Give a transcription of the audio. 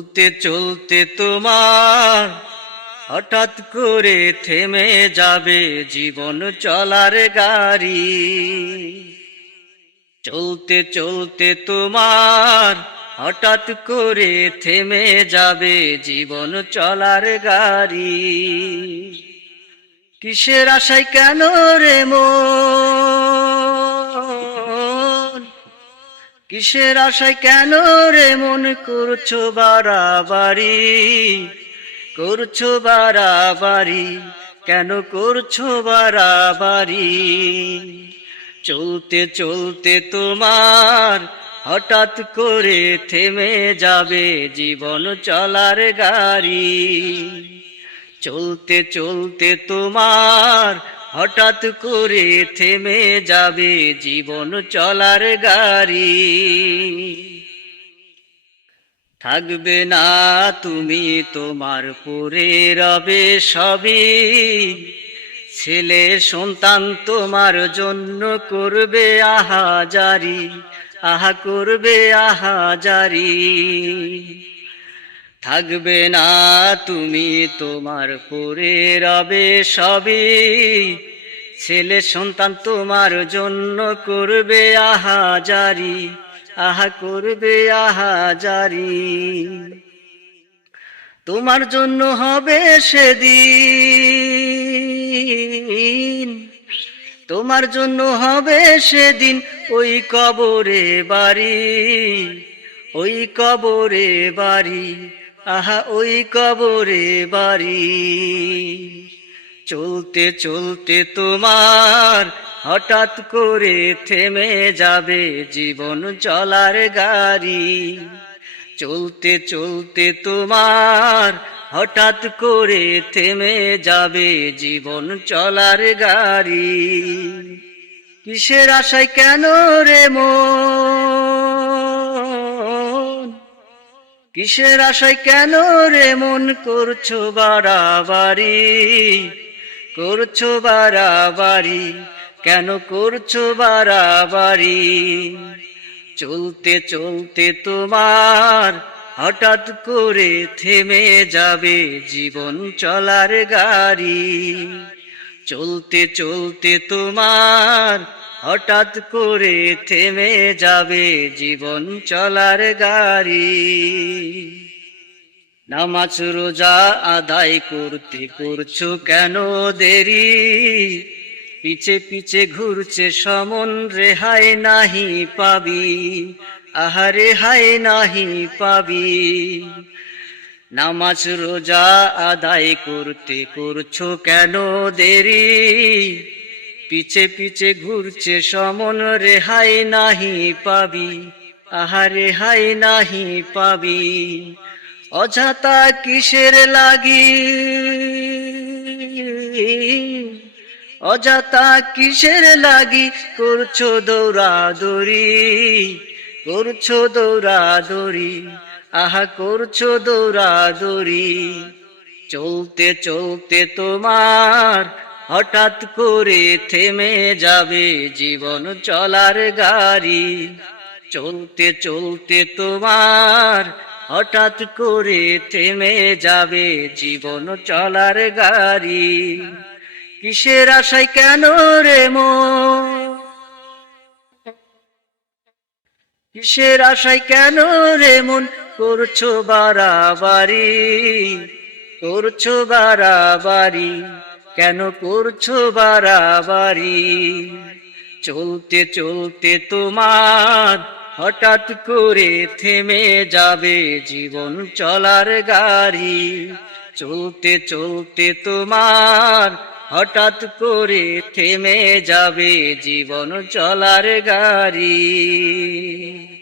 চলতে চলতে তোমার হঠাৎ করে থেমে যাবে জীবন চলার গাড়ি। চলতে চলতে তোমার হঠাৎ করে থেমে যাবে জীবন চলার গাড়ি। কিসের আশায় কেন রে মন? কিসের আশায় কেন রে মন করছ বাড়াবাড়ি? করছ বাড়াবাড়ি? কেন করছ বাড়াবাড়ি? চলতে চলতে তোমার হঠাৎ করে থেমে যাবে জীবন চলার গাড়ি। চলতে চলতে তোমার হঠাৎ করে থেমে যাবে জীবন চলার গাড়ি। থাকবে না তুমি তোমার পরে রবে সবই। ছেলে সন্তান তোমার জন্য করবে আহাজারি, আহা করবে আহাজারি। থাকবে না তুমি তোমার পরে রবে সবে ছেলে সন্তান তোমার জন্য করবে আহাজারি, আহা করবে আহাজারি। তোমার জন্য হবে সেদিন, তোমার জন্য হবে সেদিন ওই কবরে বাড়ি, ওই কবরে বাড়ি। আহা, ওই কবরে বাড়ি। চলতে চলতে তোমার হঠাৎ করে থেমে যাবে জীবন চলার গাড়ি। চলতে চলতে তোমার হঠাৎ করে থেমে যাবে জীবন চলার গাড়ি। কিসের আশায় কেন রে মন? কিসের আশায় কেন রে মন করছ বাড়াবাড়ি? করছ বাড়াবাড়ি? কেন করছ বাড়াবাড়ি? চলতে চলতে তোমার হঠাৎ করে থেমে যাবে জীবন চলার গাড়ি। চলতে চলতে তোমার হঠাৎ করে থেমে যাবে জীবন চলার গাড়ি। নামাজ রোজা আদায় করতে করছ কেন দেরি? পিছে পিছে ঘুরছে সমন রেহাই নাহি পাবি, আহারে হাই নাহি পাবি। নামাজ রোজা আদায় করতে করছ কেন দেরি? পিছে পিছে ঘুরছে সমন রেহাই নাহি পাবি, আহারে হাই নাহি পাবি অযথা কিসের লাগি? অযথা কিসের লাগি? করছ দৌড়াদৌড়ি করছ দৌড়াদৌড়ি, আহা করছ দৌড়াদৌড়ি, চলতে চলতে তোমার হঠাৎ করে থেমে যাবে জীবন চলার গাড়ি। চলতে চলতে তোমার হঠাৎ করে থেমে যাবে জীবন চলার গাড়ি। কিসের আশায় কেন রে মন কিসের আশায় কেন রে মন করছ বাড়াবাড়ি? করছ বাড়াবাড়ি। কেন করছ বাড়াবাড়ি? চলতে চলতে তোমার হঠাৎ করে থেমে যাবে জীবন চলার গাড়ি। চলতে চলতে তোমার হঠাৎ করে থেমে যাবে জীবন চলার গাড়ি।